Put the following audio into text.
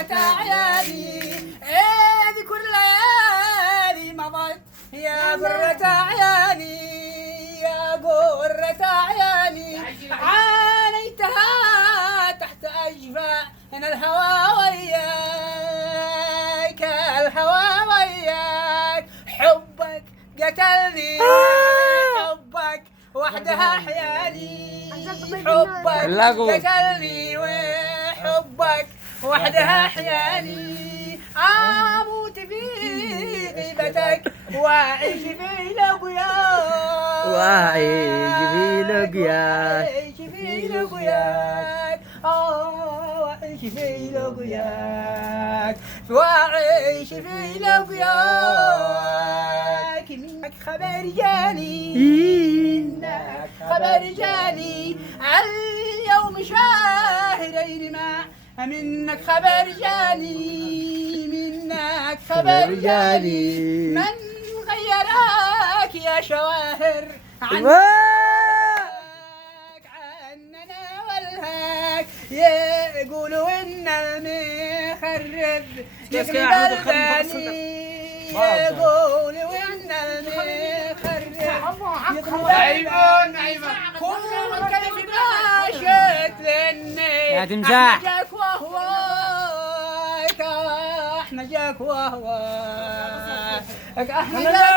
غرة عيالي ذكر ليالي مضت يا غرة عيالي يا غرة عيالي عانيتها تحت أجفان الهوى وياك الهوى وياك حبك قتلني حبك وحدها حيالي حبك قتلني وحبك وحدها حيالي أموت في غيبتك وأعيش في لقياك وأعيش في لقياك وأعيش في لقياك وأعيش في لقياك وأعيش في لقياك منك خبر جاني منك خبر جاني اليوم شاهدين ما منك خبر جاني منك خبر جاني من غيرك يا شواهر عنك عننا والهاك يقولوا ان المخرب يقلب الباني يقولوا ان المخرب يقلب كل كيف باشت لني يا تمساح جاك وهواك احنا جاك وهواك احنا جاك